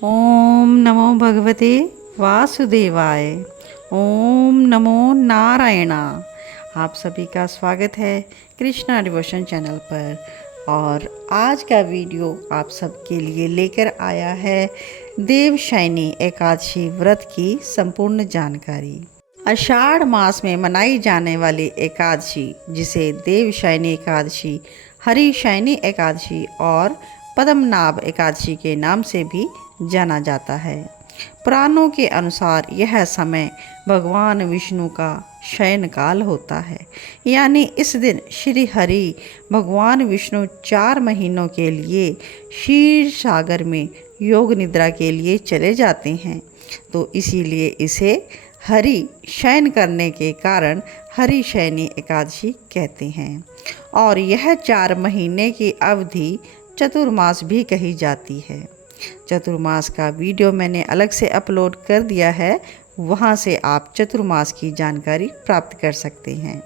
ओम नमो भगवते वासुदेवाय। ओम नमो नारायणा। आप सभी का स्वागत है कृष्णा डिवोशन चैनल पर। और आज का वीडियो आप सबके लिए लेकर आया है देवशयनी एकादशी व्रत की संपूर्ण जानकारी। आषाढ़ मास में मनाई जाने वाली एकादशी, जिसे देवशयनी एकादशी, हरिशयनी एकादशी और पद्मनाभ एकादशी के नाम से भी जाना जाता है। पुराणों के अनुसार यह समय भगवान विष्णु का शयन काल होता है, यानी इस दिन श्री हरि भगवान विष्णु 4 महीनों के लिए क्षीर सागर में योग निद्रा के लिए चले जाते हैं। तो इसीलिए इसे हरि शयन करने के कारण हरिशयनी एकादशी कहते हैं। और यह 4 महीने की अवधि चतुर्मास भी कही जाती है। चतुर्मास का वीडियो मैंने अलग से अपलोड कर दिया है, वहाँ से आप चतुर्मास की जानकारी प्राप्त कर सकते हैं।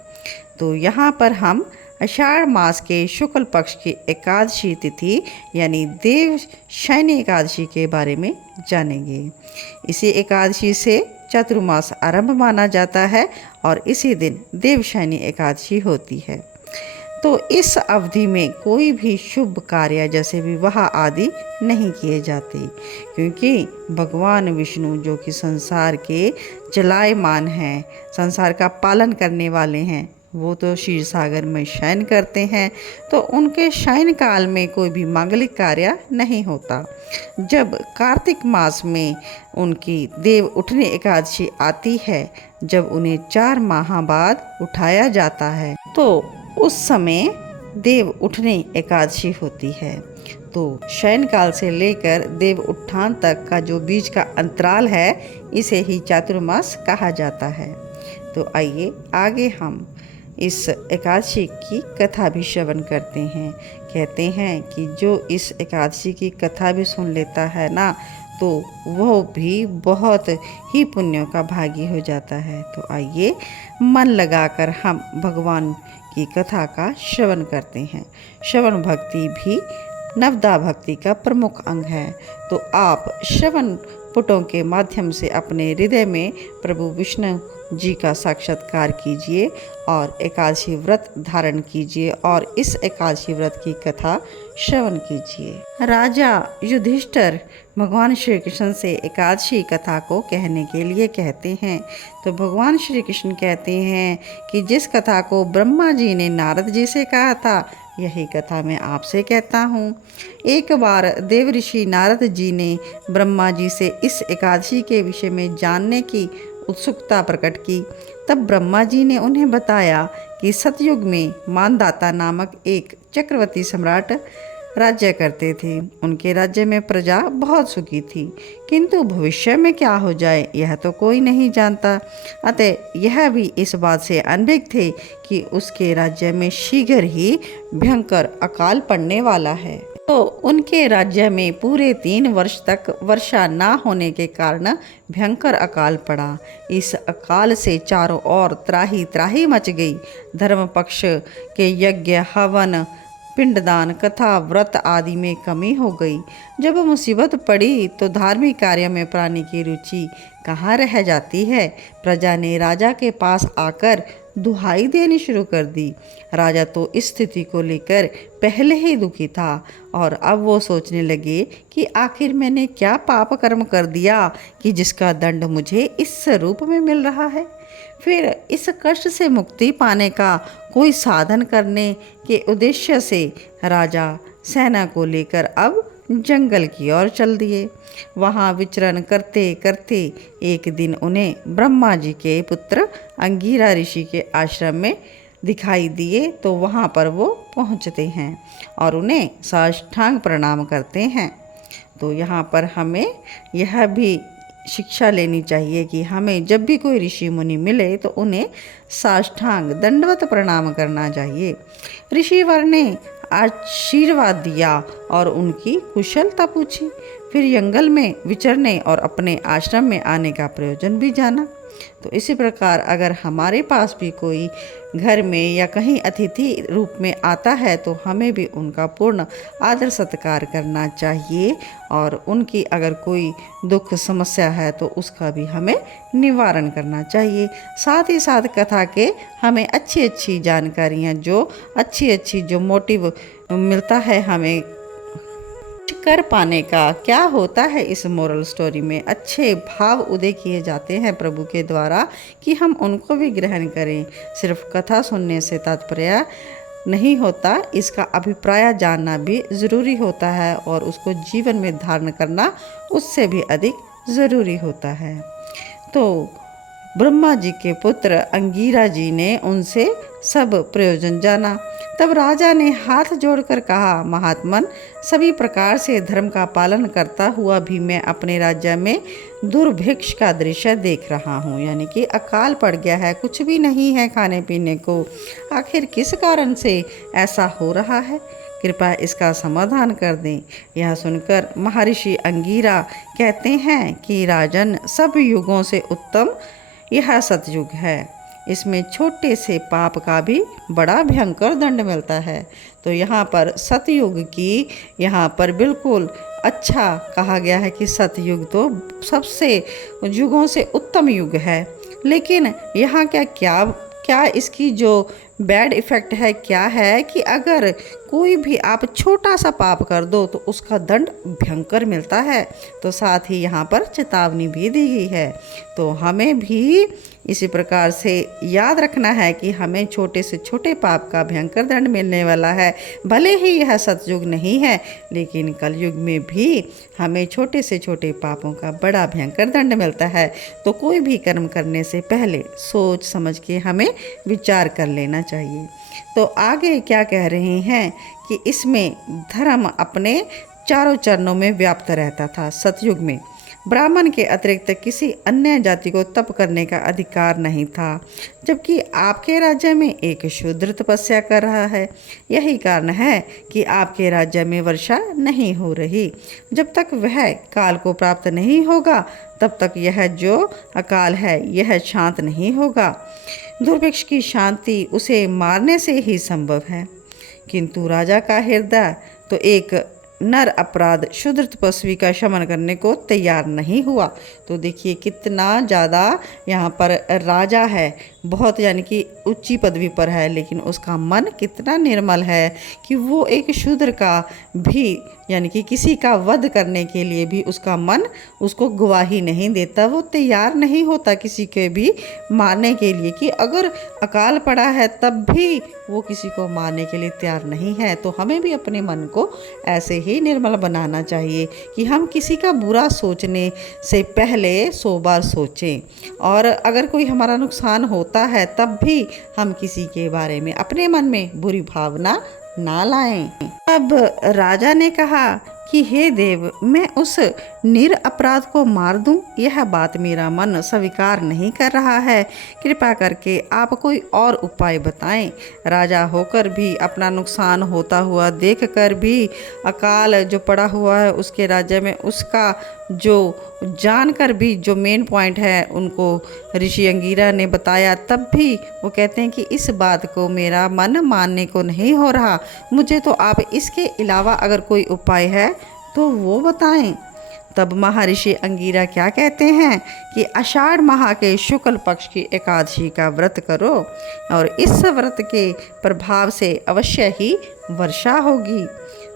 तो यहाँ पर हम आषाढ़ मास के शुक्ल पक्ष की एकादशी तिथि यानी देवशयनी एकादशी के बारे में जानेंगे। इसी एकादशी से चतुर्मास आरंभ माना जाता है और इसी दिन देवशयनी एकादशी होती है। तो इस अवधि में कोई भी शुभ कार्य जैसे विवाह आदि नहीं किए जाते, क्योंकि भगवान विष्णु जो कि संसार के चलायमान हैं, संसार का पालन करने वाले हैं, वो तो क्षीर सागर में शयन करते हैं। तो उनके शयन काल में कोई भी मांगलिक कार्य नहीं होता। जब कार्तिक मास में उनकी देव उठनी एकादशी आती है, जब उन्हें 4 माह बाद उठाया जाता है, तो उस समय देव उठनी एकादशी होती है। तो शयन काल से लेकर देव उत्थान तक का जो बीच का अंतराल है, इसे ही चातुर्मास कहा जाता है। तो आइए आगे हम इस एकादशी की कथा भी श्रवण करते हैं। कहते हैं कि जो इस एकादशी की कथा भी सुन लेता है ना, तो वह भी बहुत ही पुण्यों का भागी हो जाता है। तो आइए मन लगाकर हम भगवान की कथा का श्रवण करते हैं। श्रवण भक्ति भी नवदा भक्ति का प्रमुख अंग है। तो आप श्रवण पुटों के माध्यम से अपने हृदय में प्रभु विष्णु जी का साक्षात्कार कीजिए और एकादशी व्रत धारण कीजिए और इस एकादशी व्रत की कथा श्रवण कीजिए। राजा युधिष्ठिर भगवान श्री कृष्ण से एकादशी कथा को कहने के लिए कहते हैं। तो भगवान श्री कृष्ण कहते हैं कि जिस कथा को ब्रह्मा जी ने नारद जी से कहा था, यही कथा मैं आपसे कहता हूँ। एक बार देव ऋषि नारद जी ने ब्रह्मा जी से इस एकादशी के विषय में जानने की उत्सुकता प्रकट की। तब ब्रह्मा जी ने उन्हें बताया कि सतयुग में मानदाता नामक एक चक्रवर्ती सम्राट राज्य करते थे। उनके राज्य में प्रजा बहुत सुखी थी, किंतु भविष्य में क्या हो जाए यह तो कोई नहीं जानता। अतः यह भी इस बात से अनभिज्ञ थे कि उसके राज्य में शीघ्र ही भयंकर अकाल पड़ने वाला है। तो उनके राज्य में पूरे 3 वर्ष तक वर्षा न होने के कारण भयंकर अकाल पड़ा। इस अकाल से चारों ओर त्राही त्राही मच गई। धर्म पक्ष के यज्ञ, हवन, पिंडदान, कथा, व्रत आदि में कमी हो गई। जब मुसीबत पड़ी तो धार्मिक कार्य में प्राणी की रुचि कहाँ रह जाती है। प्रजा ने राजा के पास आकर दुहाई देनी शुरू कर दी। राजा तो इस स्थिति को लेकर पहले ही दुखी था और अब वो सोचने लगे कि आखिर मैंने क्या पाप कर्म कर दिया कि जिसका दंड मुझे इस रूप में मिल रहा है। फिर इस कष्ट से मुक्ति पाने का कोई साधन करने के उद्देश्य से राजा सेना को लेकर अब जंगल की ओर चल दिए। वहाँ विचरण करते करते एक दिन उन्हें ब्रह्मा जी के पुत्र अंगिरा ऋषि के आश्रम में दिखाई दिए। तो वहाँ पर वो पहुँचते हैं और उन्हें साष्टांग प्रणाम करते हैं। तो यहाँ पर हमें यह भी शिक्षा लेनी चाहिए कि हमें जब भी कोई ऋषि मुनि मिले तो उन्हें साष्टांग दंडवत प्रणाम करना चाहिए। ऋषिवर ने आशीर्वाद दिया और उनकी कुशलता पूछी। फिर जंगल में विचरने और अपने आश्रम में आने का प्रयोजन भी जाना। तो इसी प्रकार अगर हमारे पास भी कोई घर में या कहीं अतिथि रूप में आता है तो हमें भी उनका पूर्ण आदर सत्कार करना चाहिए, और उनकी अगर कोई दुख समस्या है तो उसका भी हमें निवारण करना चाहिए। साथ ही साथ कथा के हमें अच्छी अच्छी जानकारियाँ, जो अच्छी जो मोटिव मिलता है हमें कर पाने का, क्या होता है इस मोरल स्टोरी में, अच्छे भाव उदय किए जाते हैं प्रभु के द्वारा कि हम उनको भी ग्रहण करें। सिर्फ कथा सुनने से तात्पर्य नहीं होता, इसका अभिप्राय जानना भी ज़रूरी होता है और उसको जीवन में धारण करना उससे भी अधिक ज़रूरी होता है। तो ब्रह्मा जी के पुत्र अंगीरा जी ने उनसे सब प्रयोजन जाना। तब राजा ने हाथ जोड़कर कहा, महात्मन, सभी प्रकार से धर्म का पालन करता हुआ भी मैं अपने राज्य में दुर्भिक्ष का दृश्य देख रहा हूँ, यानी कि अकाल पड़ गया है, कुछ भी नहीं है खाने पीने को। आखिर किस कारण से ऐसा हो रहा है? कृपया इसका समाधान कर दें। यह सुनकर महर्षि अंगीरा कहते हैं कि राजन, सब युगों से उत्तम यह सतयुग है। इसमें छोटे से पाप का भी बड़ा भयंकर दंड मिलता है। तो यहाँ पर सतयुग की यहाँ पर बिल्कुल अच्छा कहा गया है कि सतयुग तो सबसे युगों से उत्तम युग है। लेकिन यहाँ क्या इसकी जो बैड इफ़ेक्ट है, क्या है कि अगर कोई भी आप छोटा सा पाप कर दो तो उसका दंड भयंकर मिलता है। तो साथ ही यहाँ पर चेतावनी भी दी गई है। तो हमें भी इसी प्रकार से याद रखना है कि हमें छोटे से छोटे पाप का भयंकर दंड मिलने वाला है। भले ही यह सतयुग नहीं है, लेकिन कलयुग में भी हमें छोटे से छोटे पापों का बड़ा भयंकर दंड मिलता है। तो कोई भी कर्म करने से पहले सोच समझ के हमें विचार कर लेना चाहिए। तो आगे क्या कह रहे हैं कि इसमें धर्म अपने चारों चरणों में व्याप्त रहता था। सतयुग में ब्राह्मण के अतिरिक्त किसी अन्य जाति को तप करने का अधिकार नहीं था, जबकि आपके राज्य में एक शूद्र तपस्या कर रहा है। यही कारण है कि आपके राज्य में वर्षा नहीं हो रही। जब तक वह काल को प्राप्त नहीं होगा, तब तक यह जो अकाल है यह शांत नहीं होगा। दुर्भिक्ष की शांति उसे मारने से ही संभव है। किंतु राजा का हृदय तो एक नर अपराध शूद्र तपस्वी का शमन करने को तैयार नहीं हुआ। तो देखिए कितना ज़्यादा यहाँ पर राजा है, बहुत यानी कि ऊंची पदवी पर है, लेकिन उसका मन कितना निर्मल है कि वो एक शूद्र का भी यानी कि किसी का वध करने के लिए भी उसका मन उसको गवाही नहीं देता। वो तैयार नहीं होता किसी के भी मारने के लिए, कि अगर अकाल पड़ा है तब भी वो किसी को मारने के लिए तैयार नहीं है। तो हमें भी अपने मन को ऐसे ही निर्मल बनाना चाहिए कि हम किसी का बुरा सोचने से पहले 100 बार सोचें, और अगर कोई हमारा नुकसान होता है तब भी हम किसी के बारे में अपने मन में बुरी भावना ना लाएं। अब राजा ने कहा कि हे देव, मैं उस निरपराध को मार दूं, यह बात मेरा मन स्वीकार नहीं कर रहा है। कृपा करके आप कोई और उपाय बताएं। राजा होकर भी अपना नुकसान होता हुआ देखकर भी अकाल जो पड़ा हुआ है उसके राज्य में, उसका जो जानकर भी जो मेन पॉइंट है उनको ऋषि अंगीरा ने बताया, तब भी वो कहते हैं कि इस बात को मेरा मन मानने को नहीं हो रहा। मुझे तो आप इसके अलावा अगर कोई उपाय है तो वो बताएं। तब महर्षि अंगीरा क्या कहते हैं कि आषाढ़ माह के शुक्ल पक्ष की एकादशी का व्रत करो, और इस व्रत के प्रभाव से अवश्य ही वर्षा होगी।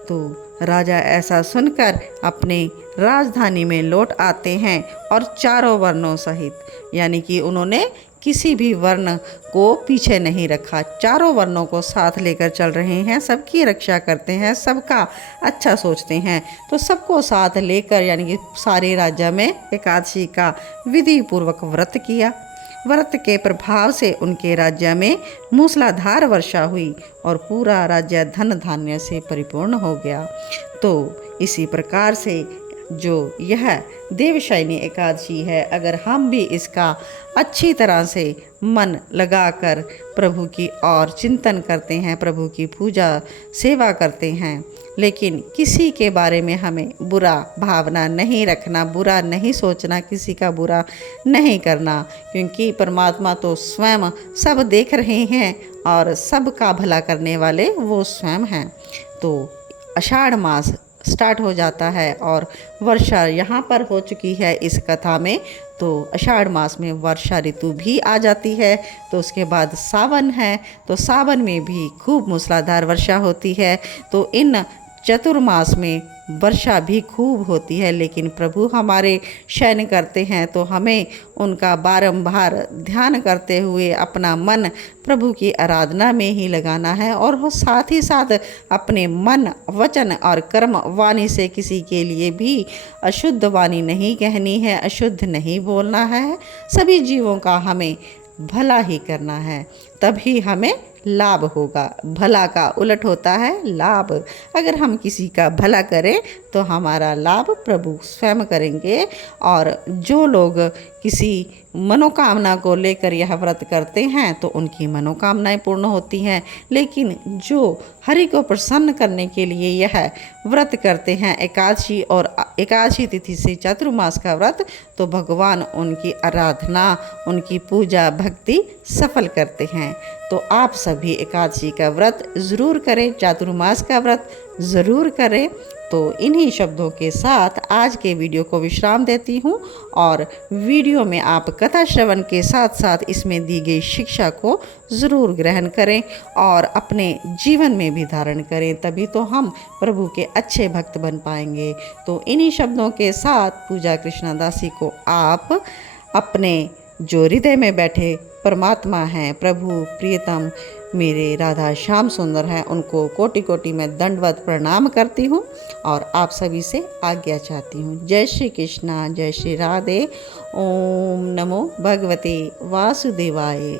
तो राजा ऐसा सुनकर अपने राजधानी में लौट आते हैं और चारों वर्णों सहित, यानी कि उन्होंने किसी भी वर्ण को पीछे नहीं रखा, चारों वर्णों को साथ लेकर चल रहे हैं, सबकी रक्षा करते हैं, सबका अच्छा सोचते हैं। तो सबको साथ लेकर यानी कि सारे राज्य में एकादशी का विधि पूर्वक व्रत किया। व्रत के प्रभाव से उनके राज्य में मूसलाधार वर्षा हुई और पूरा राज्य धन धान्य से परिपूर्ण हो गया। तो इसी प्रकार से जो यह देवशयनी एकादशी है, अगर हम भी इसका अच्छी तरह से मन लगाकर प्रभु की और चिंतन करते हैं, प्रभु की पूजा सेवा करते हैं, लेकिन किसी के बारे में हमें बुरा भावना नहीं रखना, बुरा नहीं सोचना, किसी का बुरा नहीं करना, क्योंकि परमात्मा तो स्वयं सब देख रहे हैं और सबका भला करने वाले वो स्वयं हैं। तो आषाढ़ मास स्टार्ट हो जाता है और वर्षा यहाँ पर हो चुकी है इस कथा में। तो आषाढ़ मास में वर्षा ऋतु भी आ जाती है। तो उसके बाद सावन है, तो सावन में भी खूब मूसलाधार वर्षा होती है। तो इन चतुर्मास में वर्षा भी खूब होती है, लेकिन प्रभु हमारे शयन करते हैं, तो हमें उनका बारंबार ध्यान करते हुए अपना मन प्रभु की आराधना में ही लगाना है और साथ ही साथ अपने मन, वचन और कर्म वाणी से किसी के लिए भी अशुद्ध वाणी नहीं कहनी है, अशुद्ध नहीं बोलना है। सभी जीवों का हमें भला ही करना है, तभी हमें लाभ होगा। भला का उलट होता है लाभ। अगर हम किसी का भला करें तो हमारा लाभ प्रभु स्वयं करेंगे। और जो लोग किसी मनोकामना को लेकर यह व्रत करते हैं तो उनकी मनोकामनाएं पूर्ण होती हैं। लेकिन जो हरि को प्रसन्न करने के लिए यह व्रत करते हैं, एकादशी और एकादशी तिथि से चातुर्मास का व्रत, तो भगवान उनकी आराधना, उनकी पूजा भक्ति सफल करते हैं। तो आप सभी एकादशी का व्रत ज़रूर करें, चातुर्मास का व्रत ज़रूर करें। तो इन्हीं शब्दों के साथ आज के वीडियो को विश्राम देती हूँ और वीडियो में आप कथा श्रवण के साथ साथ इसमें दी गई शिक्षा को ज़रूर ग्रहण करें और अपने जीवन में भी धारण करें, तभी तो हम प्रभु के अच्छे भक्त बन पाएंगे। तो इन्हीं शब्दों के साथ पूजा कृष्णा दासी को आप अपने जो हृदय में बैठे परमात्मा हैं, प्रभु प्रियतम मेरे राधा श्याम सुंदर हैं, उनको कोटि कोटि में दंडवत प्रणाम करती हूँ और आप सभी से आज्ञा चाहती हूँ। जय श्री कृष्णा, जय श्री राधे। ओम नमो भगवते वासुदेवाय।